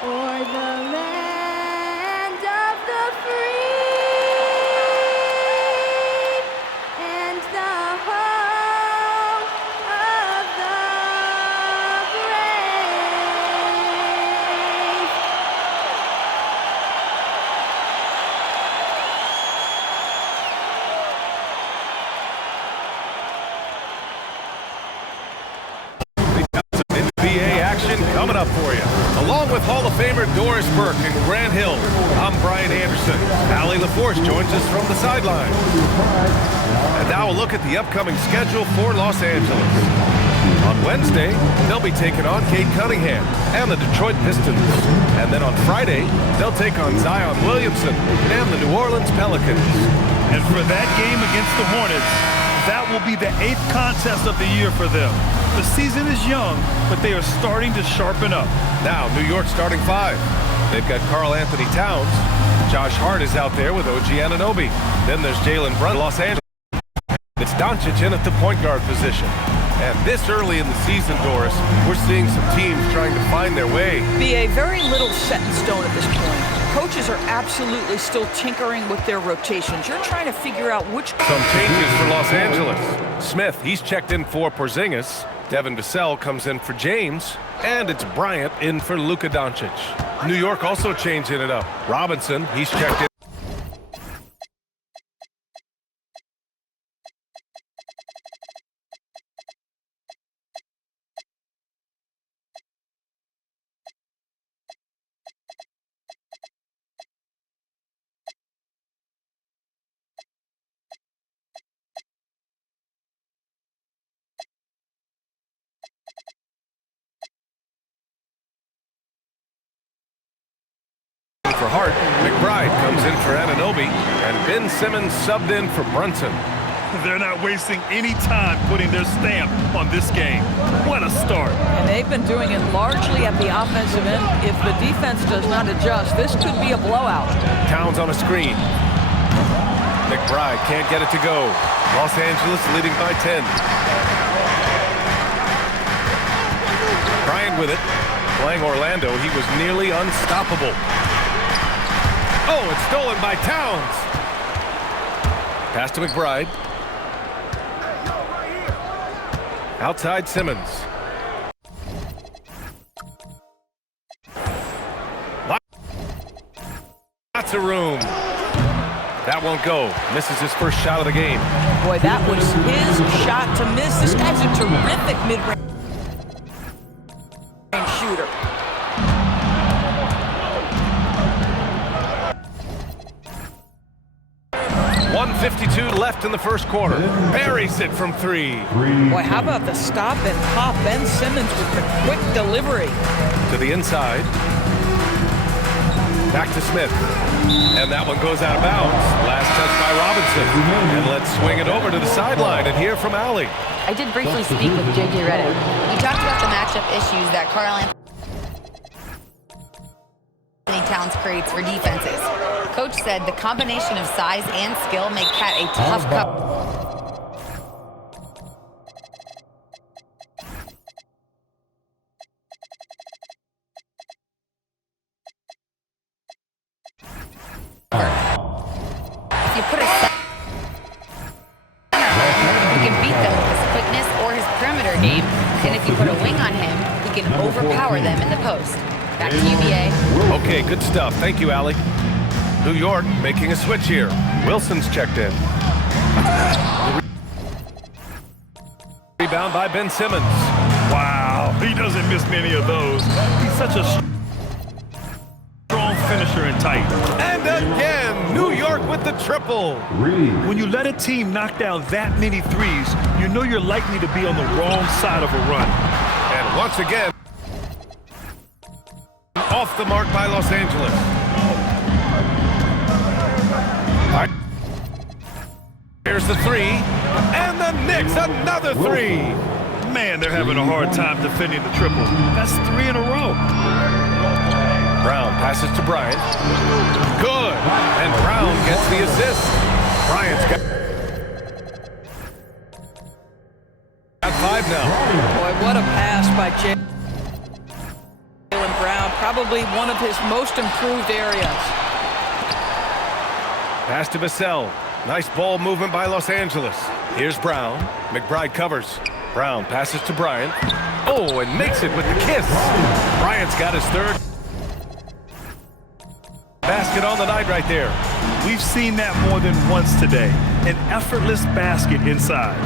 or the land of the free and the home of the brave. NBA action coming up for you. Along with Hall of Famer Doris Burke and Grant Hill, I'm Bryant Anderson. Allie LaForce joins us from the sideline. And now a look at the upcoming schedule for Los Angeles. On Wednesday, they'll be taking on Kate Cunningham and the Detroit Pistons. And then on Friday, they'll take on Zion Williamson and the New Orleans Pelicans. And for that game against the Hornets, that will be the 8th contest of the year for them. The season is young, but they are starting to sharpen up. Now, New York starting 5. They've got Karl Anthony Towns. Josh Hart is out there with OG Anunoby. Then there's Jalen Brunson, Los Angeles. It's Doncic in at the point guard position. And this early in the season, Doris, we're seeing some teams trying to find their way. BA, very little set in stone at this point. Coaches are absolutely still tinkering with their rotations. You're trying to figure out which... Some changes for Los Angeles. Smith, he's checked in for Porzingis. Devin Vassell comes in for James. And it's Bryant in for Luka Doncic. New York also changing it up. Robinson, he's checked in. For Hart, McBride comes in for Anunoby, and Ben Simmons subbed in for Brunson. They're not wasting any time putting their stamp on this game. What a start. And they've been doing it largely at the offensive end. If the defense does not adjust, this could be a blowout. Towns on a screen. McBride can't get it to go. Los Angeles leading by 10. Bryant with it. Playing Orlando, he was nearly unstoppable. Oh, it's stolen by Towns. Pass to McBride. Outside Simmons. Lots of room. That won't go. Misses his first shot of the game. Boy, that was his shot to miss. This guy's a terrific mid-range shooter. 1:52 left in the first quarter. Buries it from 3. Boy, how about the stop and pop? Ben Simmons with the quick delivery. To the inside. Back to Smith. And that one goes out of bounds. Last touch by Robinson. And let's swing it over to the sideline and hear from Allie. I did briefly speak with J.J. Redick. We talked about the matchup issues that Karl Anthony Towns creates for defenses. Coach said the combination of size and skill make Cat a tough cover. If you put a center on him, he can beat them with his quickness or his perimeter game. And if you put a wing on him, he can overpower them in the post. Back to you, BA. Okay, good stuff. Thank you, Allie. New York making a switch here. Wilson's checked in. Rebound by Ben Simmons. Wow, he doesn't miss many of those. He's such a strong finisher and tight. And again, New York with the triple. When you let a team knock down that many threes, you know you're likely to be on the wrong side of a run. And once again, off the mark by Los Angeles. Here's the 3, and the Knicks another 3. Man, they're having a hard time defending the triple. That's 3 in a row. Brown passes to Bryant. Good, and Brown gets the assist. Bryant's got 5 now. Boy, what a pass by Jalen Brown. Probably one of his most improved areas. Pass to Vassell. Nice ball movement by Los Angeles. Here's Brown. McBride covers. Brown passes to Bryant. Oh, and makes it with the kiss. Bryant's got his third basket on the night right there. We've seen that more than once today. An effortless basket inside.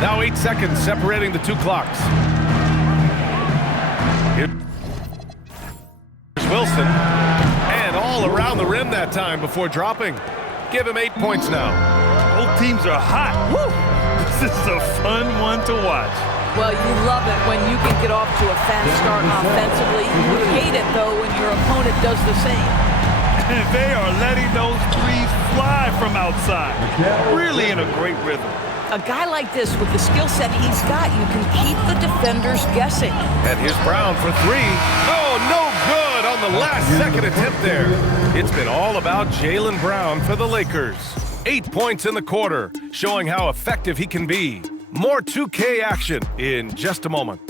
Now 8 seconds separating the two clocks. Here's Wilson. And all around the rim that time before dropping. Give him 8 points now. Both teams are hot. Woo! This is a fun one to watch. Well, you love it when you can get off to a fast start offensively. You hate it, though, when your opponent does the same. And they are letting those threes fly from outside. Really in a great rhythm. A guy like this, with the skill set he's got, you can keep the defenders guessing. And here's Brown for three. Oh, no good on the last second attempt there. It's been all about Jaylen Brown for the Lakers. 8 points in the quarter, showing how effective he can be. More 2K action in just a moment.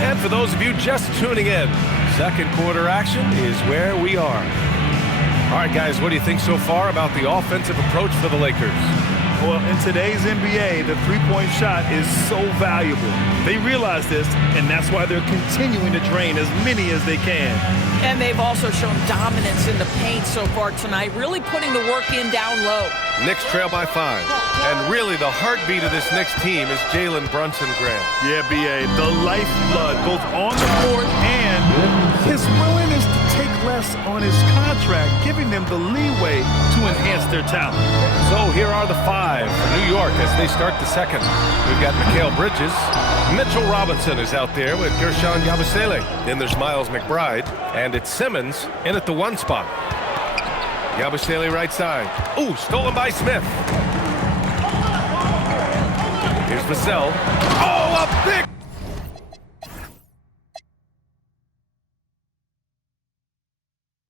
And for those of you just tuning in, second quarter action is where we are. All right, guys, what do you think so far about the offensive approach for the Lakers? Well, in today's NBA, the three-point shot is so valuable. They realize this, and that's why they're continuing to drain as many as they can. And they've also shown dominance in the paint so far tonight, really putting the work in down low. Knicks trail by 5. And really the heartbeat of this Knicks team is Jalen Brunson, Grant. Yeah, B.A., the lifeblood, both on the court and his willingness to take less on his contract, giving them the leeway to enhance their talent. So here are the 5 for New York as they start the second. We've got Mikal Bridges. Mitchell Robinson is out there with Gershon Yabusele. Then there's Miles McBride. And it's Simmons in at the 1 spot. Yabusele right side. Ooh, stolen by Smith. Here's Vassell. Oh, a big...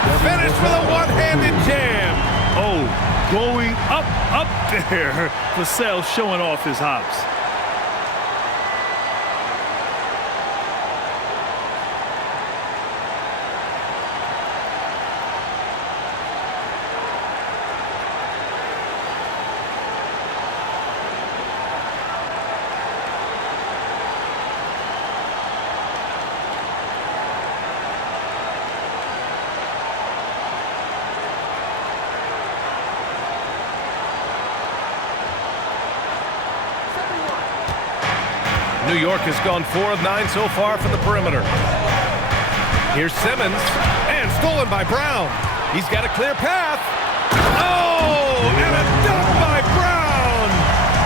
Finish with a one-handed jam. Oh, going up there. Vassell showing off his hops. New York has gone 4 of 9 so far from the perimeter. Here's Simmons, and stolen by Brown. He's got a clear path. Oh, and a dunk by Brown.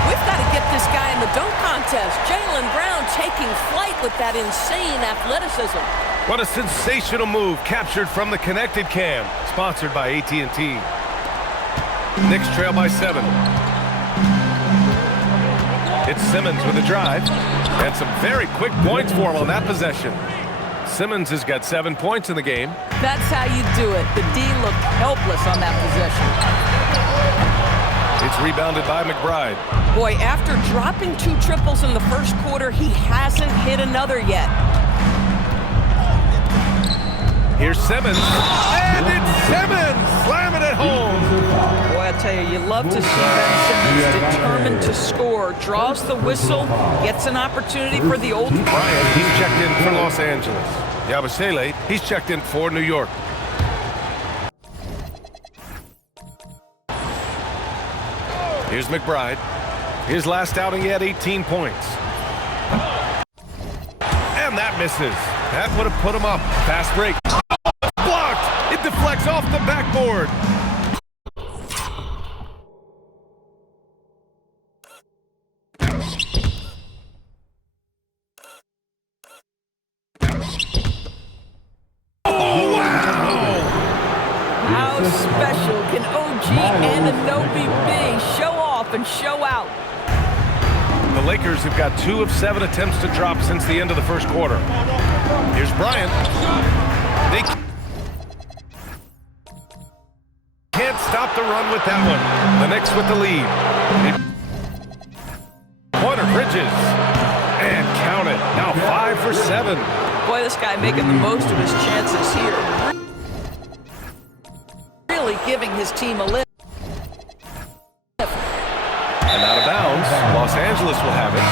We've got to get this guy in the dunk contest. Jaylen Brown taking flight with that insane athleticism. What a sensational move captured from the connected cam, sponsored by AT&T. Knicks trail by 7. It's Simmons with a drive, and some very quick points for him on that possession. Simmons has got 7 points in the game. That's how you do it. The D looked helpless on that possession. It's rebounded by McBride. Boy, after dropping 2 triples in the first quarter, he hasn't hit another yet. Here's Simmons, and it's Simmons slamming it home. Boy, I tell you love to see Ben Simmons determined to score. Draws the whistle, gets an opportunity for the old... Bryant, he's checked in for Los Angeles. Yabusele, he's checked in for New York. Here's McBride. His last outing, he had 18 points. And that misses. That would have put him up. Fast break. Blocked! It deflects off the backboard. Oh, wow! How special can OG Anunoby be? Show off and show out. The Lakers have got 2 of 7 attempts to drop since the end of the first quarter. Here's Bryant. a run with that one. The Knicks with the lead. Pointer Bridges. And count it. Now 5 for 7. Boy, this guy making the most of his chances here. Really giving his team a lift. And out of bounds, Los Angeles will have it.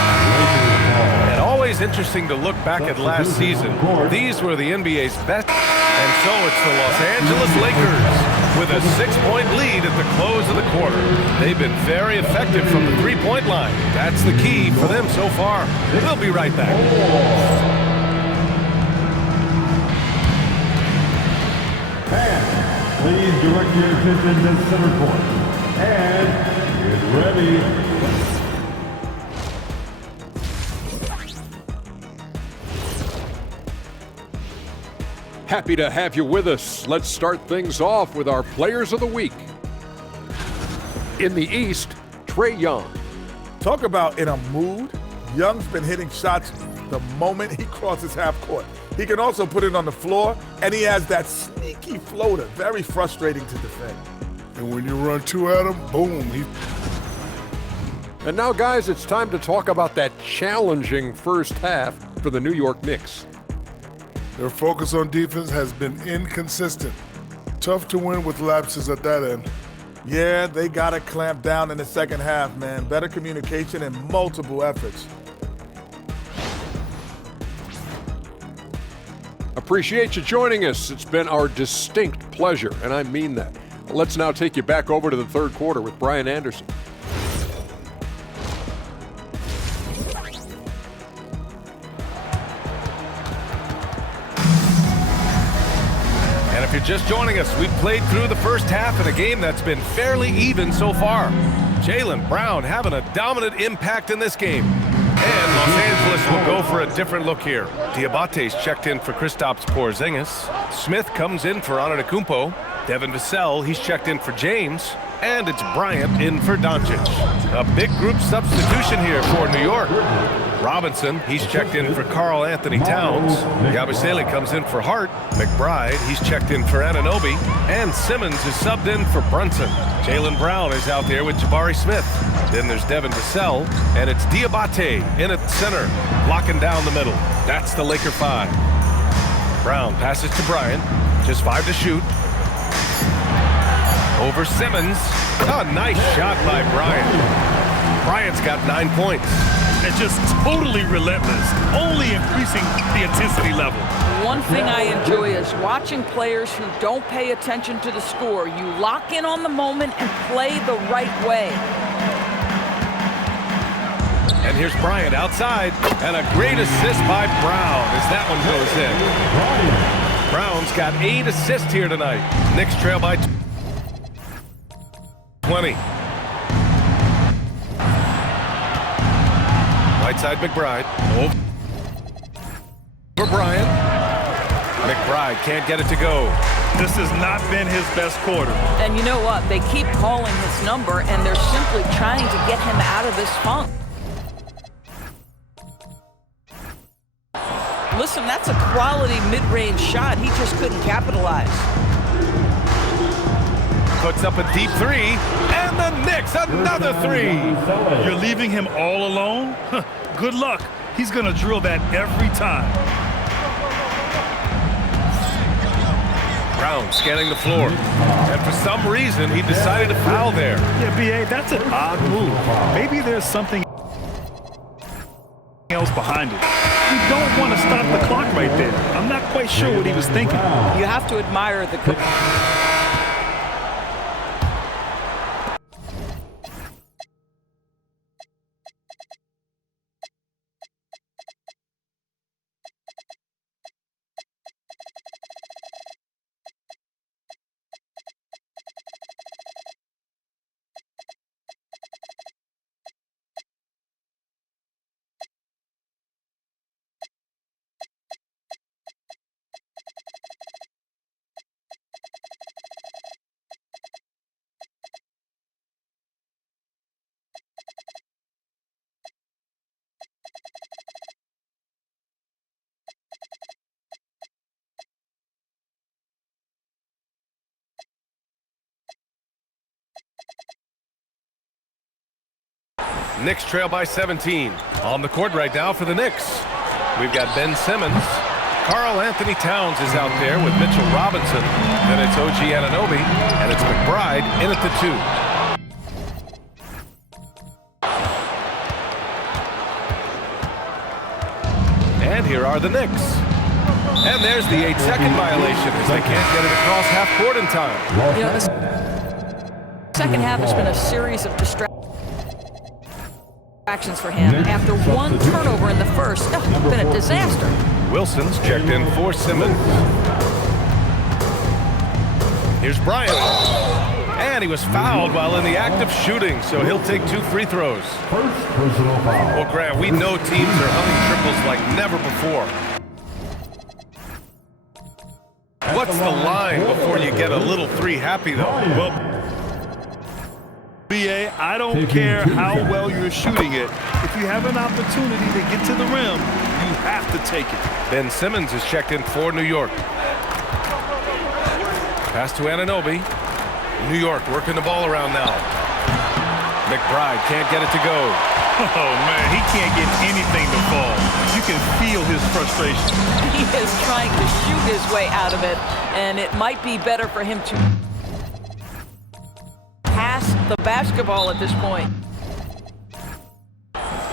And always interesting to look back at last season. These were the NBA's best. And so it's the Los Angeles Lakers with a 6-point lead at the close of the quarter. They've been very effective from the three-point line. That's the key for them so far. We'll be right back. Please direct your attention to center court. And get ready. Happy to have you with us. Let's start things off with our Players of the Week. In the East, Trae Young. Talk about in a mood. Young's been hitting shots the moment he crosses half court. He can also put it on the floor, and he has that sneaky floater. Very frustrating to defend. And when you run two at him, boom. And now, guys, it's time to talk about that challenging first half for the New York Knicks. Their focus on defense has been inconsistent. Tough to win with lapses at that end. Yeah, they got to clamp down in the second half, man. Better communication and multiple efforts. Appreciate you joining us. It's been our distinct pleasure, and I mean that. Let's now take you back over to the third quarter with Bryant Anderson. And if you're just joining us, we've played through the first half in a game that's been fairly even so far. Jaylen Brown having a dominant impact in this game. And Los Angeles will go for a different look here. Diabate's checked in for Kristaps Porzingis. Smith comes in for Antetokounmpo. Devin Vassell, he's checked in for James. And it's Bryant in for Doncic. A big group substitution here for New York. Robinson, he's checked in for Karl Anthony Towns. Yabusele comes in for Hart. McBride, he's checked in for Anunoby. And Simmons is subbed in for Brunson. Jaylen Brown is out there with Jabari Smith. Then there's Devin Vassell, and it's Diabate in at center, blocking down the middle. That's the Laker 5. Brown passes to Bryant, just 5 to shoot. Over Simmons. A nice shot by Bryant. Bryant's got 9 points. And just totally relentless, only increasing the intensity level. One thing I enjoy is watching players who don't pay attention to the score. You lock in on the moment and play the right way. And here's Bryant outside, and a great assist by Brown as that one goes in. Brown's got 8 assists here tonight. Knicks trail by 20. Right side McBride. Over Bryant. McBride can't get it to go. This has not been his best quarter. And you know what? They keep calling his number, and they're simply trying to get him out of this funk. Listen, that's a quality mid-range shot. He just couldn't capitalize. Puts up a deep 3, and the Knicks another 3. You're leaving him all alone? Good luck. He's going to drill that every time. Brown scanning the floor. And for some reason, he decided to foul there. Yeah, B.A., that's an odd move. Maybe there's something else behind it. You don't want to stop the clock right there. I'm not quite sure what he was thinking. You have to admire the... Knicks trail by 17. On the court right now for the Knicks, we've got Ben Simmons. Karl Anthony Towns is out there with Mitchell Robinson. Then it's OG Anunoby, and it's McBride in at the 2. And here are the Knicks. And there's the 8-second violation as they can't get it across half court in time. You know, the second half has been a series of distractions for him. After one turnover in the first, it's been a disaster. Wilson's checked in for Simmons. Here's Bryant. And he was fouled while in the act of shooting, so he'll take 2 free throws. First personal foul. Well, Grant, we know teams are hunting triples like never before. What's the line before you get a little 3 happy, though? Well, BA, I don't care how well you're shooting it. If you have an opportunity to get to the rim, you have to take it. Ben Simmons is checked in for New York. Pass to Anunoby. New York working the ball around now. McBride can't get it to go. Oh, man, he can't get anything to fall. You can feel his frustration. He is trying to shoot his way out of it, and it might be better for him to pass the basketball at this point.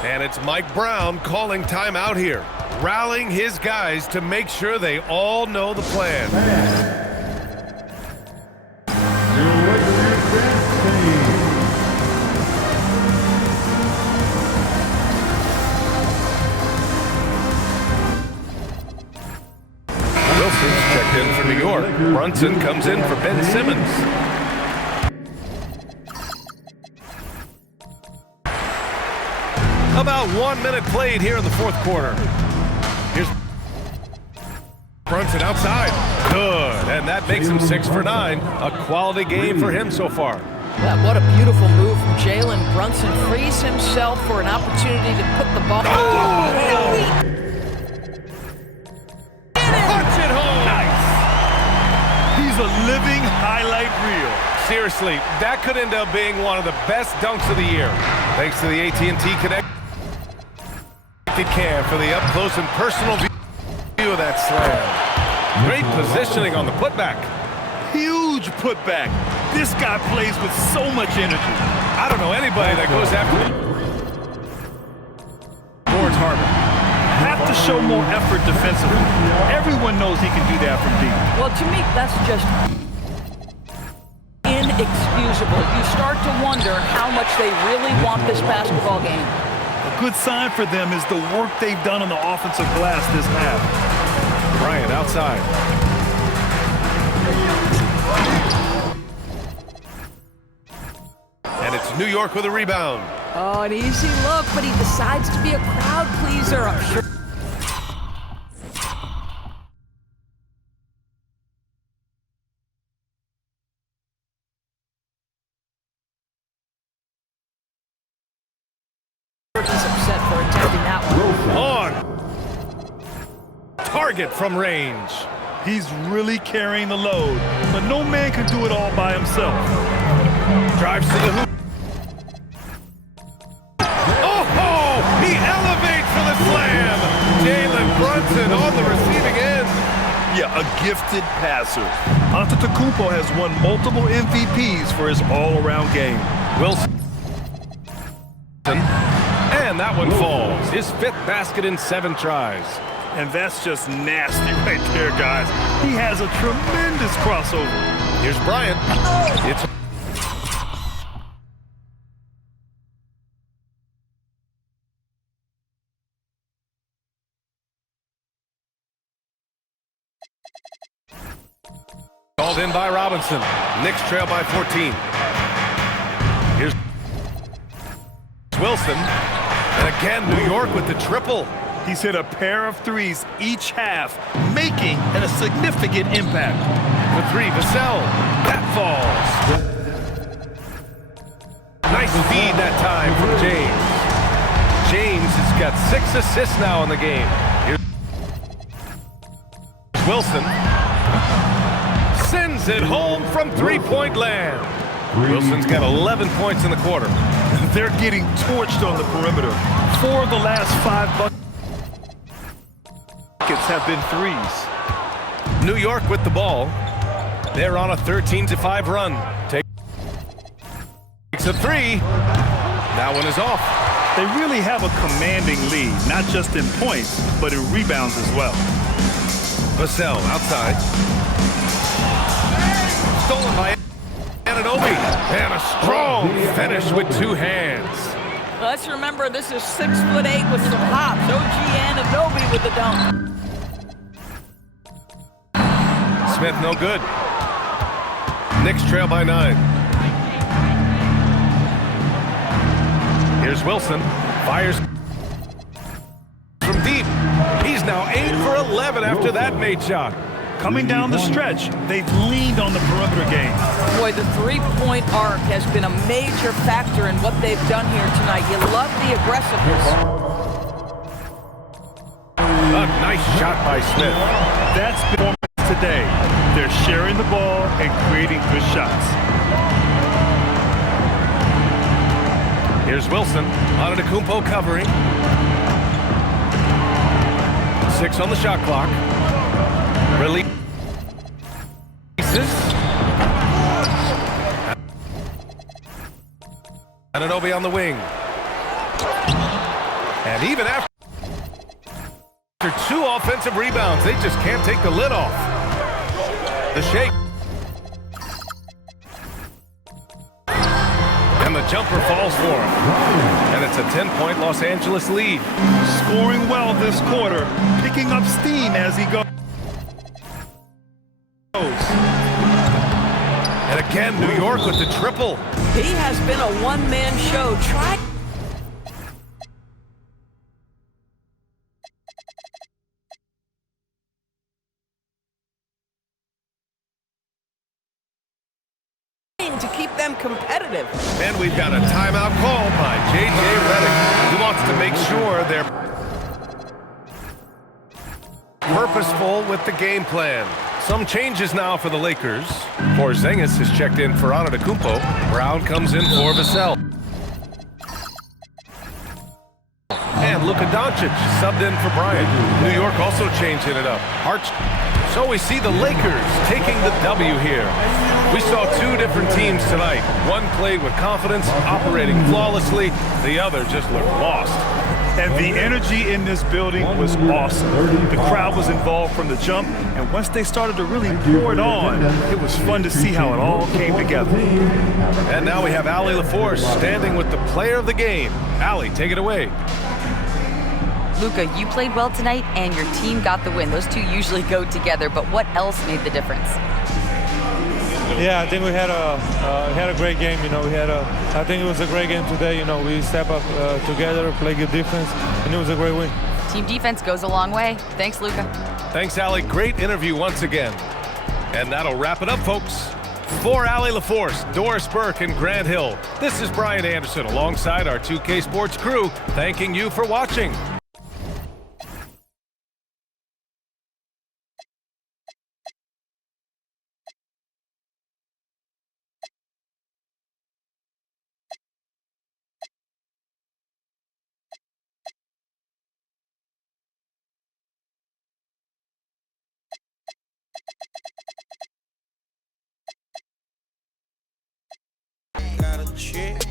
And it's Mike Brown calling timeout here, rallying his guys to make sure they all know the plan. Wilson's checked in for New York. Brunson comes in for Ben Simmons. About 1 minute played here in the fourth quarter. Here's Brunson outside. Good, and that makes him 6 for 9. A quality game for him so far. Well, what a beautiful move from Jalen Brunson. Frees himself for an opportunity to put the ball. Punch it home! Nice. He's a living highlight reel. Seriously, that could end up being one of the best dunks of the year. Thanks to the AT&T Connect cam for the up-close and personal view of that slam. Great positioning on the putback. Huge putback. This guy plays with so much energy. I don't know anybody that goes after the boards harder. Have to show more effort defensively. Everyone knows he can do that from deep. Well, to me, that's just inexcusable. You start to wonder how much they really want this basketball game. A good sign for them is the work they've done on the offensive glass this half. Bryant outside. And it's New York with a rebound. Oh, an easy look, but he decides to be a crowd pleaser, I'm sure. He's upset for attempting that one. On. Target from range. He's really carrying the load, but no man can do it all by himself. Drives to the hoop. Oh, he elevates for the slam. Jalen Brunson on the receiving end. Yeah, a gifted passer. Antetokounmpo has won multiple MVPs for his all-around game. Wilson. And that one falls. His 5th basket in 7 tries. And that's just nasty right there, guys. He has a tremendous crossover. Here's Bryant. It's called in by Robinson. Knicks trail by 14. Here's Wilson. And again, New York with the triple. He's hit a pair of threes each half, making a significant impact. The 3, Vassell. That falls. Nice feed that time from James. James has got 6 assists now in the game. Here's Wilson. Sends it home from 3-point land. Wilson's got 11 points in the quarter. They're getting torched on the perimeter. 4 of the last 5 buckets have been threes. New York with the ball. They're on a 13-5 run. Takes a three. That one is off. They really have a commanding lead, not just in points, but in rebounds as well. Vassell outside. Stolen by Anunoby. And a strong finish with 2 hands. Let's remember, this is 6'8" with some hops. OG Anunoby with the dunk. Smith no good. Knicks trail by 9. Here's Wilson. Fires from deep. He's now 8 for 11 after that made shot. Coming down the stretch, they've leaned on the perimeter game. Boy, the three-point arc has been a major factor in what they've done here tonight. You love the aggressiveness. A nice shot by Smith. That's performance today. They're sharing the ball and creating good shots. Here's Wilson. Antetokounmpo covering. 6 on the shot clock. Releases. Anunoby on the wing. And even after 2 offensive rebounds, they just can't take the lid off. The shake. And the jumper falls for him. And it's a 10-point Los Angeles lead. Scoring well this quarter, picking up steam as he goes. And again, New York with the triple. He has been a one-man show. Try. To keep them competitive. And we've got a timeout called by J.J. Redick, who wants to make sure they're purposeful with the game plan. Some changes now for the Lakers. Porzingis has checked in for Antetokounmpo. Brown comes in for Vassell. And Luka Doncic subbed in for Bryant. New York also changing it up. So we see the Lakers taking the W here. We saw 2 different teams tonight. One played with confidence, operating flawlessly. The other just looked lost. And the energy in this building was awesome. The crowd was involved from the jump, and once they started to really pour it on, it was fun to see how it all came together. And now we have Allie LaForce standing with the player of the game. Allie, take it away. Luka, you played well tonight, and your team got the win. Those two usually go together, but what else made the difference? Yeah, I think we had a great game. You know, I think it was a great game today. You know, we step up together, play good defense, and it was a great win. Team defense goes a long way. Thanks, Luka. Thanks, Allie. Great interview once again. And that'll wrap it up, folks. For Allie LaForce, Doris Burke, and Grant Hill, this is Bryant Anderson alongside our 2K Sports crew, thanking you for watching. Got a chick